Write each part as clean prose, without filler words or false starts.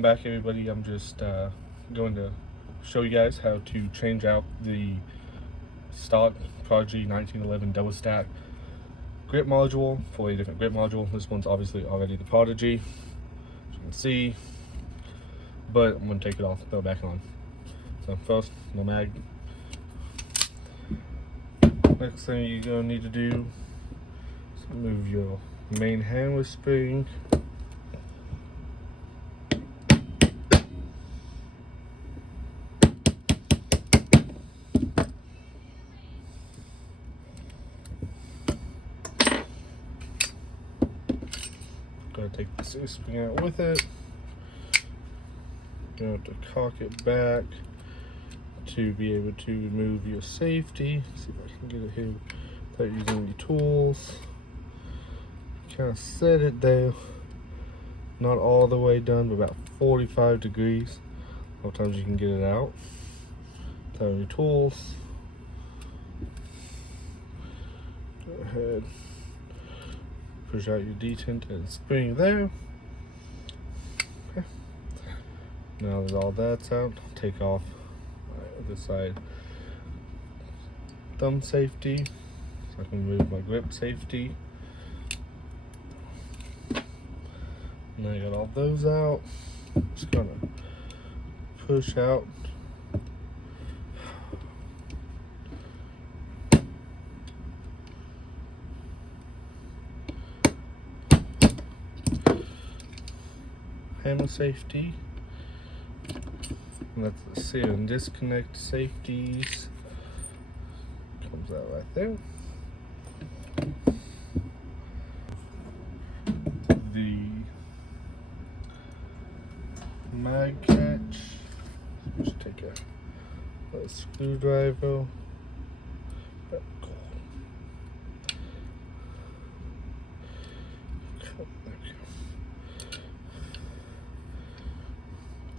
Welcome back, everybody. I'm just going to show you guys how to change out the stock Prodigy 1911 double stack grip module for a different grip module. This one's obviously already the Prodigy, as you can see, but I'm going to take it off, throw it back on. So first, no mag. Next thing you're going to need to do is move your main handle spring. Gotta take the C spring out with it. You have to cock it back to be able to remove your safety. See if I can get it here without using any tools. Kind of set it down, not all the way done, but about 45 degrees. Sometimes you can get it out without any tools. Go ahead, push out your detent and spring there. Okay. Now that all that's out, take off the side thumb safety so I can remove my grip safety. Now I got all those out. Just gonna push out. Hammer safety. And that's the seal and disconnect safeties. Comes out right there. The mag catch. Just take a screwdriver.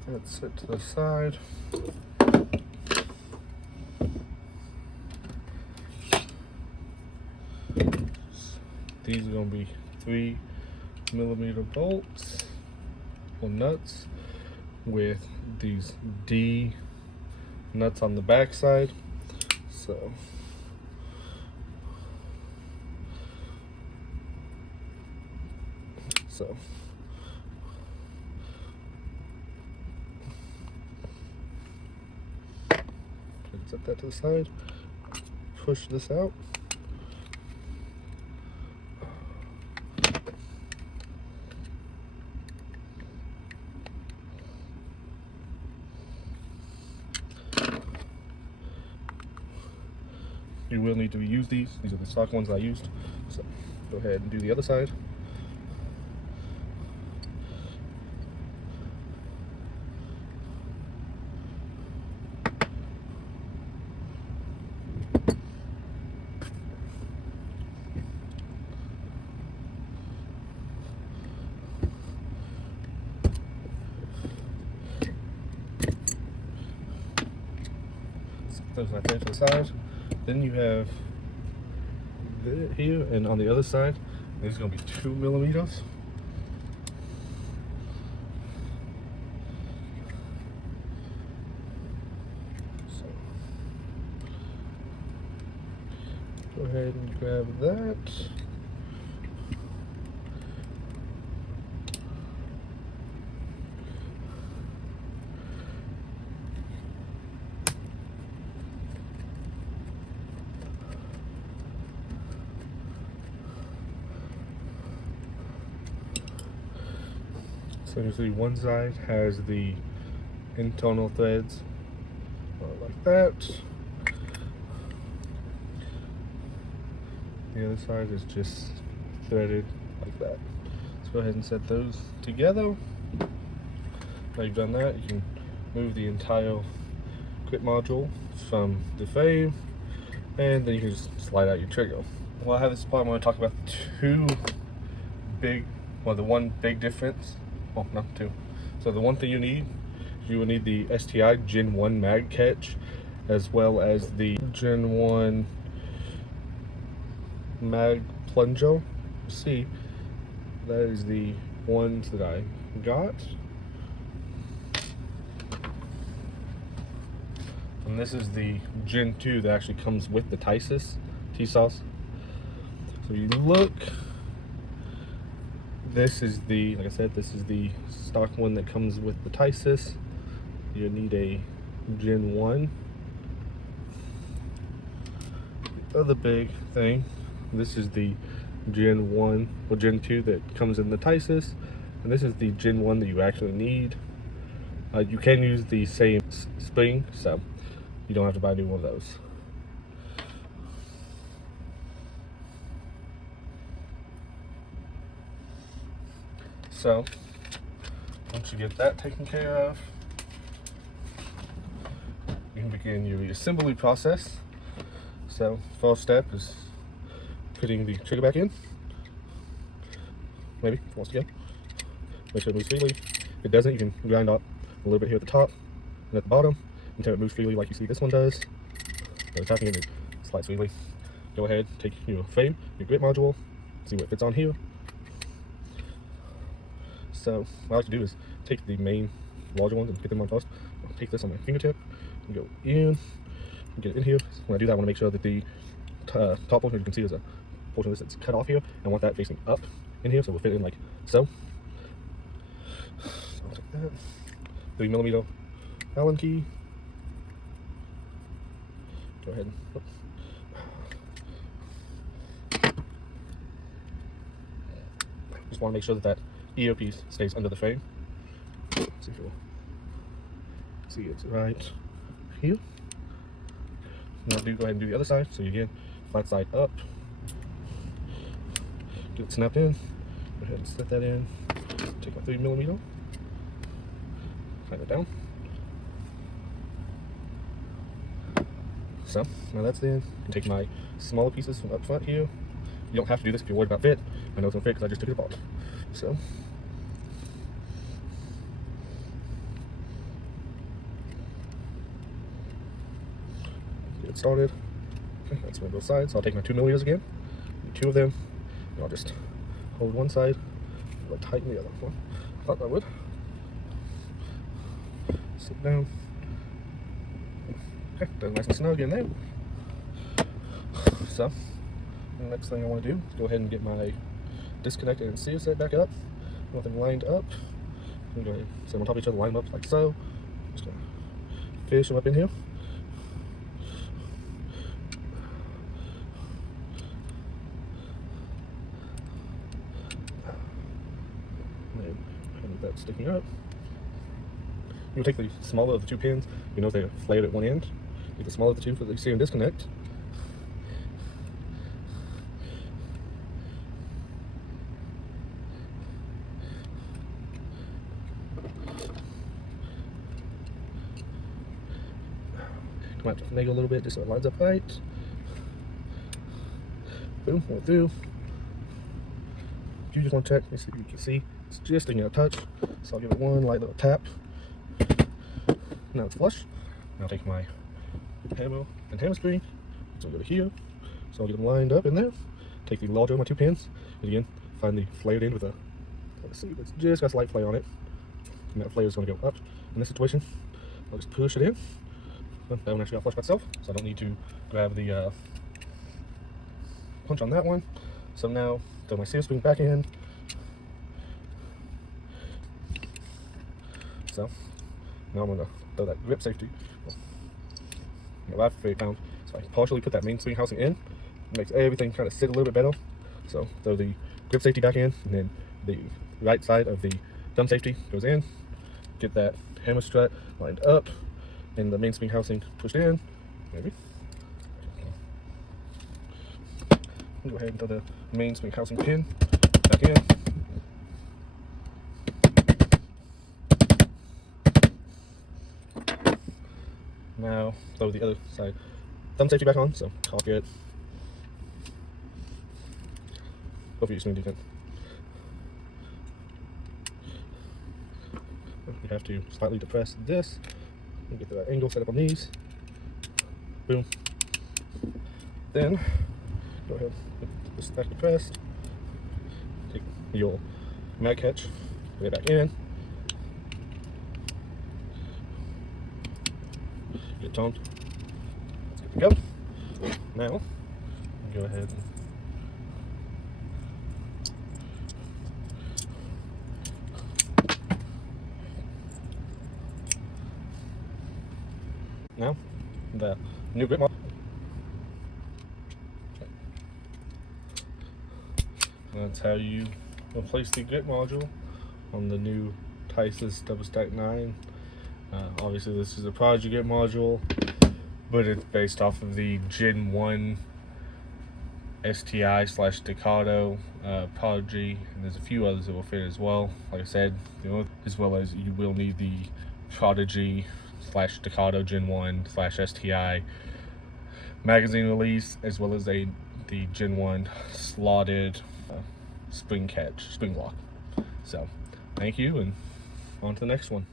That's set to the side. These are going to be 3mm bolts or nuts with these D nuts on the back side. So set that to the side, push this out. You will need to reuse these. These are the stock ones I used. So go ahead and do the other side. Those right there to the side. Then you have here, and on the other side, there's going to be 2mm. So go ahead and grab that. So usually one side has the internal threads like that. The other side is just threaded like that. Let's go ahead and set those together. Now you've done that, you can move the entire grip module from the frame, and then you can just slide out your trigger. Well, I have this part, I'm going to talk about the one big difference. Well, not two. So the one thing you will need the STI Gen 1 mag catch, as well as the Gen 1 mag plunger. See, that is the ones that I got. And this is the Gen 2 that actually comes with the Tisas. So you look, this is the, like I said, this is the stock one that comes with the Tisas. You need a Gen 1. The other big thing, this is the Gen 1 or Gen 2 that comes in the Tisas, and this is the Gen 1 that you actually need. You can use the same spring, so you don't have to buy a new one of those. So once you get that taken care of, you can begin your assembly process. So first step is putting the trigger back in. Maybe once again, make sure it moves freely. If it doesn't, you can grind up a little bit here at the top and at the bottom until it moves freely, like you see this one does. So tapping in, it slides freely. Go ahead, take your frame, your grip module, see what fits on here. So what I like to do is take the main larger ones and get them on first. I'll take this on my fingertip and go in, get it in here. When I do that, I want to make sure that the top portion, you can see there's a portion of this that's cut off here. I want that facing up in here, so we'll fit in like so. So I'll take that. 3mm Allen key. Go ahead and just want to make sure that earpiece stays under the frame. Let's see if you'll see it's right here. Now go ahead and do the other side. So again, flat side up. Get it snapped in. Go ahead and set that in. Take my 3mm. Tighten it down. So now that's in. I can take my smaller pieces from up front here. You don't have to do this if you're worried about fit. I know it's gonna fit because I just took it apart. So get it started. Okay, that's on both sides. So I'll take my 2mm again, two of them, and I'll just hold one side and I'll tighten the other one. I thought that would. Sit down. Okay, that's nice and snug in there. So the next thing I want to do is go ahead and get my disconnect and seal set back up. I want them lined up. I'm going to go ahead and set them on top of each other, line them up like so. Just going to finish them up in here. And that's sticking up. You'll take the smaller of the two pins. You know they're flared at one end. Take the smaller of the two for the seal and disconnect. Come out to finagle a little bit just so it lines up right. Boom, went through. If you just want to check, you can see it's just a touch. So I'll give it one light little tap. Now it's flush. Now I'll take my hammer and hammer spring. So I'll go to here. So I'll get them lined up in there. Take the larger of my two pins. And again, find the flared end with a, let's see, it's just got a slight flare on it. And that flare is going to go up. In this situation, I'll just push it in. That one actually got flushed by itself, so I don't need to grab the punch on that one. So now, throw my seal spring back in. So now I'm going to throw that grip safety. My life very pound. So I partially put that main spring housing in. It makes everything kind of sit a little bit better. So throw the grip safety back in, and then the right side of the thumb safety goes in. Get that hammer strut lined up. And the main spring housing pushed in, maybe. Go ahead and throw the main spring housing pin back in. Now throw the other side thumb safety back on, so caulk it. Hopefully you're smooth. You have to slightly depress this. Get the right angle set up on these. Boom. Then go ahead, put this back depressed. Take your mag catch, put it back in. Get it toned. Go. Now, go ahead and now the new grip module. That's how you replace the grip module on the new Tisas Double Stack 9. Obviously this is a Prodigy grip module, but it's based off of the Gen 1 STI / Staccato Prodigy, and there's a few others that will fit as well. Like I said, as well as you will need the Prodigy / Staccato Gen 1 / STI magazine release, as well as the Gen 1 slotted spring lock. So thank you, and on to the next one.